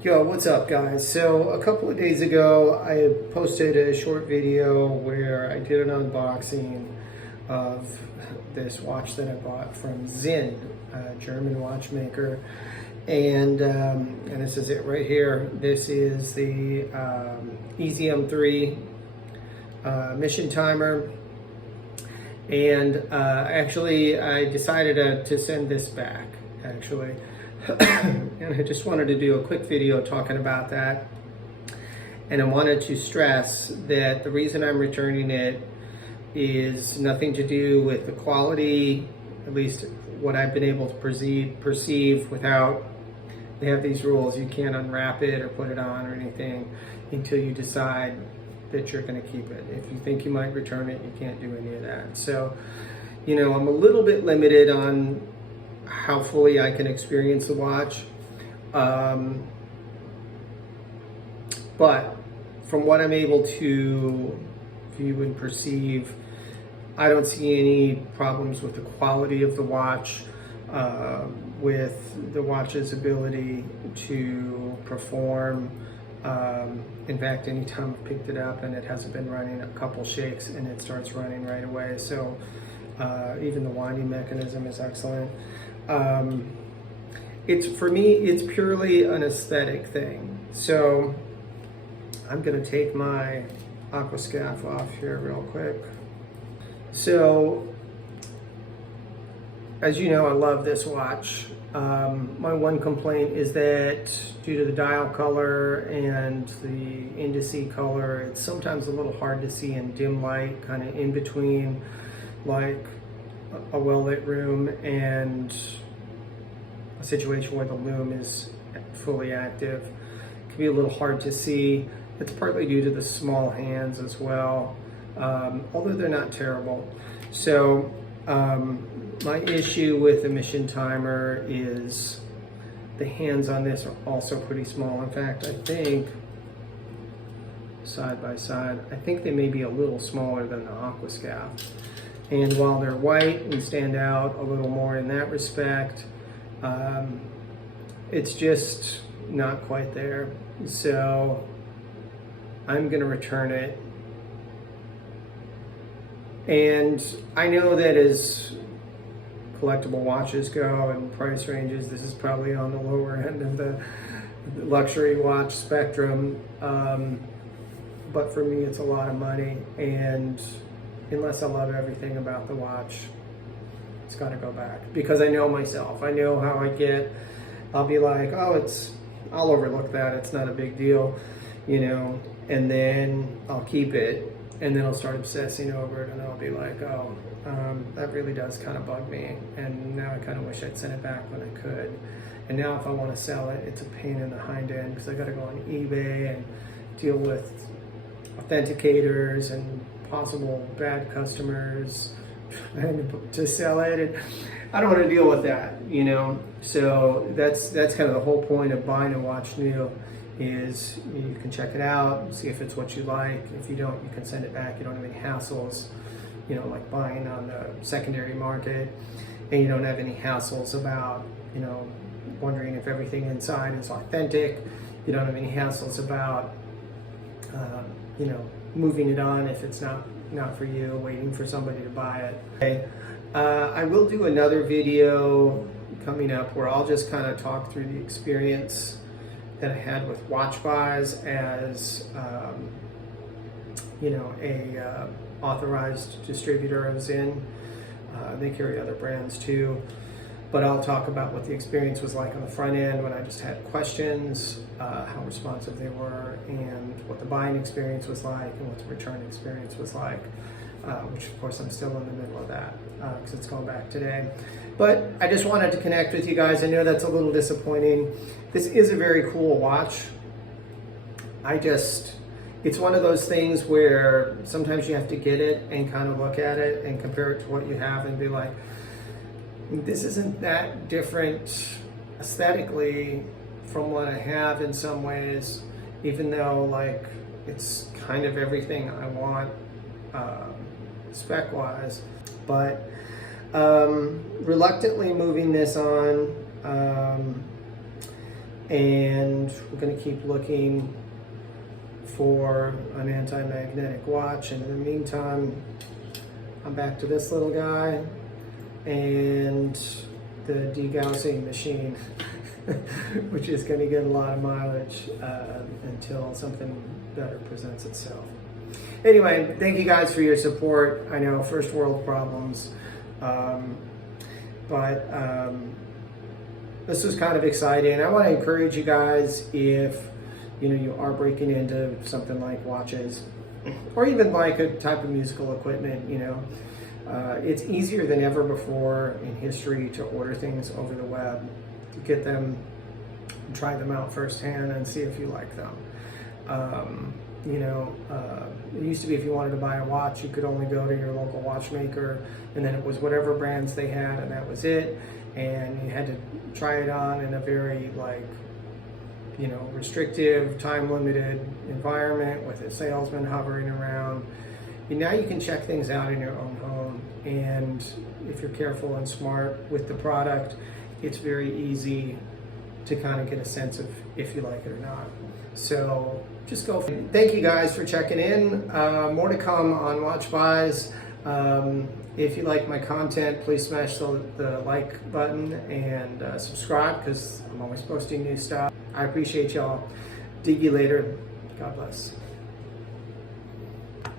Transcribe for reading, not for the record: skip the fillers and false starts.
Yo, what's up guys? So a couple of days ago I posted a short video where I did an unboxing of this watch that I bought from Sinn, a German watchmaker. And this is it right here. This is the EZM3 mission timer. And actually I decided to send this back actually. And I just wanted to do a quick video talking about that. And I wanted to stress that the reason I'm returning it is nothing to do with the quality, at least what I've been able to perceive without, they have these rules, you can't unwrap it or put it on or anything until you decide that you're going to keep it. If you think you might return it, you can't do any of that. So, you know, I'm a little bit limited on how fully I can experience the watch. But from what I'm able to view and perceive, I don't see any problems with the quality of the watch, with the watch's ability to perform. In fact, anytime I've picked it up and it hasn't been running, a couple shakes and it starts running right away. So even the winding mechanism is excellent. For me, it's purely an aesthetic thing. So I'm gonna take my aquascaphe off here real quick. So, as you know, I love this watch. My one complaint is that due to the dial color and the indice color, it's sometimes a little hard to see in dim light, kind of in between like a well-lit room and a situation where the lume is fully active. It can be a little hard to see. It's partly due to the small hands as well, although they're not terrible. So my issue with the mission timer is the hands on this are also pretty small. In fact, I think side by side, I think they may be a little smaller than the aquascaphe. And while they're white and stand out a little more in that respect, it's just not quite there. So I'm gonna return it. And I know that as collectible watches go and price ranges, this is probably on the lower end of the luxury watch spectrum. But for me, it's a lot of money. And unless I love everything about the watch, it's got to go back, because I know myself. I know how I get. I'll be like, oh, I'll overlook that. It's not a big deal, you know, and then I'll keep it, and then I'll start obsessing over it, and I'll be like, oh, that really does kind of bug me, and now I kind of wish I'd sent it back when I could. And now if I want to sell it, it's a pain in the hind end, because I got to go on eBay and deal with authenticators and possible bad customers to sell it, and I don't want to deal with that, you know. So that's kind of the whole point of buying a watch new, is you can check it out, see if it's what you like. If you don't, you can send it back. You don't have any hassles, you know, like buying on the secondary market, and you don't have any hassles about, you know, wondering if everything inside is authentic. You don't have any hassles about you know, moving it on if it's not for you, waiting for somebody to buy it. Okay. I will do another video coming up where I'll just kind of talk through the experience that I had with watch buys as you know, a authorized distributor of Sinn. They carry other brands too, but I'll talk about what the experience was like on the front end when I just had questions, how responsive they were, and what the buying experience was like, and what the return experience was like, which of course I'm still in the middle of that, because it's going back today. But I just wanted to connect with you guys. I know that's a little disappointing. This is a very cool watch. It's one of those things where sometimes you have to get it and kind of look at it and compare it to what you have and be like, this isn't that different aesthetically from what I have in some ways, even though like it's kind of everything I want spec wise. But reluctantly moving this on, and we're going to keep looking for an anti-magnetic watch. And in the meantime, I'm back to this little guy and the degaussing machine, which is going to get a lot of mileage until something better presents itself. Anyway, thank you guys for your support. I know, first world problems, but this was kind of exciting. I want to encourage you guys, if you are breaking into something like watches, or even like a type of musical equipment, it's easier than ever before in history to order things over the web, to get them, try them out firsthand and see if you like them. It used to be if you wanted to buy a watch, you could only go to your local watchmaker, and then it was whatever brands they had, and that was it. And you had to try it on in a very restrictive, time-limited environment with a salesman hovering around. And now you can check things out in your own home, and if you're careful and smart with the product, it's very easy to kind of get a sense of if you like it or not. So just go. Thank you guys for checking in. More to come on watch buys. If you like my content, please smash the like button and subscribe, because I'm always posting new stuff. I appreciate y'all. Dig you later. God bless.